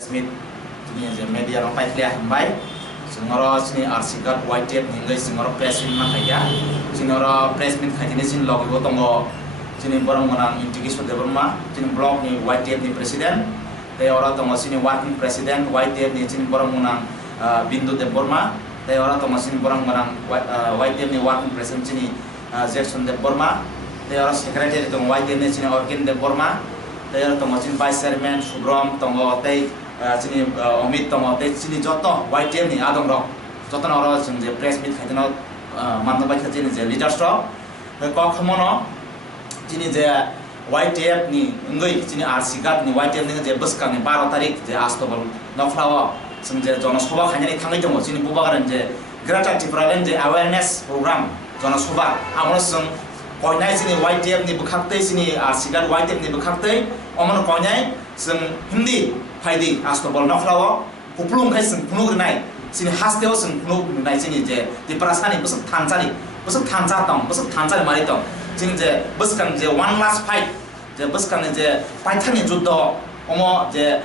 Smith ini je media rampai lihat hambai sengoro sini arsikat white tape hingga sengoro press meet mana ya sengoro press meet kali ini sini logo tongo sini barang menang intigis pada berma sini blog ni white tape ni presiden teh orang tongo sini working president white tape ni sini barang menang bindu de Burma teh orang tongo sini barang menang white tape ni working president sini Jackson de Burma teh orang secretary tongo white tape ni sini Orkin de Burma teh orang tongo sini vice chairman Subrom tongo teh sini omit tongo teh sini joto white tape ni adong rok joto orang sini press meet kali itu mantu baca sini je leaders rok kau kemono sini je white tape ni enggak sini arsikat ni white tape ni je bus kan ni 12 tarik je astobal noflawa sini je jono soba hanya ni thangai jongo sini bubagaran je Greta Thunberg je awareness program jono soba amon sing koinai sini white tape ni bukakte sini arsikat white tape ni bukakte amon koinai sing hindi Haidi astobal noflawa kuplung kai sing punuk nai sini hasteo sing punuk nai sini je di perasaan ni besok tanjani besok tanjani mari tong sini je bus kan je one last fight je bus kan je fighter ni judo omo je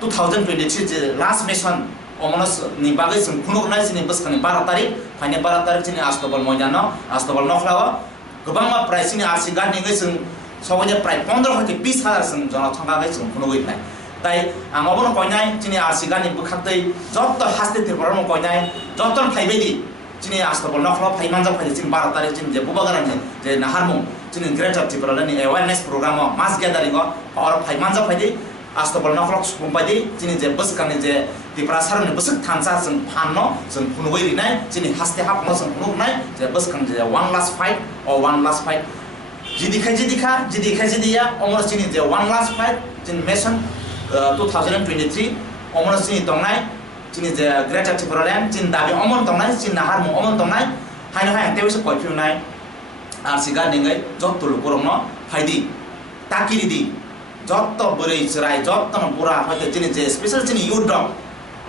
2023 je last mission omonos ni bagai sing punuk nai sini bus kan 12 tarik hanya 12 tarik sini astobal mojano astobal noflawa gobang ma price ni arsigan ni sing soalnya price 15 20,000 sing jono thanga gai sing punuk nai তাই আঙবন কইনাই চিনি আরসিগানি বুখাকতৈ যত হাসতে তিরবরম কইনাই যতন ফাইবেদি চিনি আস্তবল নখল ফাইমানজা ফাইদে চিনি 12 তারিখ চিনি যে বুবাগারানি যে নাহারমু চিনি গ্রেটার ত্রিপুরানি অ্যাওয়ারনেস প্রোগ্রাম মাস গ্যাদারিং অর ফাইমানজা ফাইদে আস্তবল নখল সুপাইদে চিনি যে বসকানি যে ত্রিপুরা সারনি বসক থানসা जों ফাননো जों ফুনবই রিনাই চিনি হাসতে হাপনো जों ফুনুকনাই যে বসকানি যে ওয়ান লাস্ট ফাইট অ ওয়ান লাস্ট ফাইট জিদিখা জিদিয়া অমর চিনি যে ওয়ান লাস্ট ফাইট চিনি mason 2023 omon sini tongnai sini je Greta Thunberg sini dabi omon tongnai sini nahar mo omon tongnai haino hayang tewi se koi phunai arsiga ningai jotto lukurongno haidi takiri di jotto burei serai jotto no pura hoite sini je special sini yudok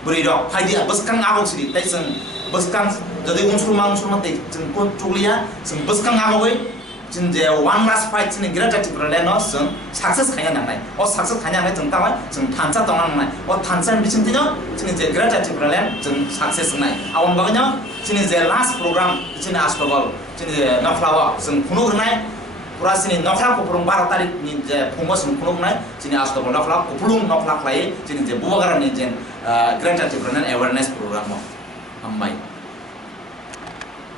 burei dok haidi buskang agok sini taiseng buskang jodi unsurma te sing ko chulia sing buskang agoi sini je one last fight sini Greta Thunberg no sing success kaya nangai o success kaya nangai jeng tawai jeng tansa tongan nangai o tansa bisin tinyo sini je Greta Thunberg jeng success nangai awon baganya sini je last program sini astobal sini je noflawa sing punuk nangai pura sini nofla ko purung 12 tarik ni je pungo sing punuk nangai sini astobal nofla ko pulung nofla klai sini je bubagaran ni je Greta Thunberg awareness program mo ambai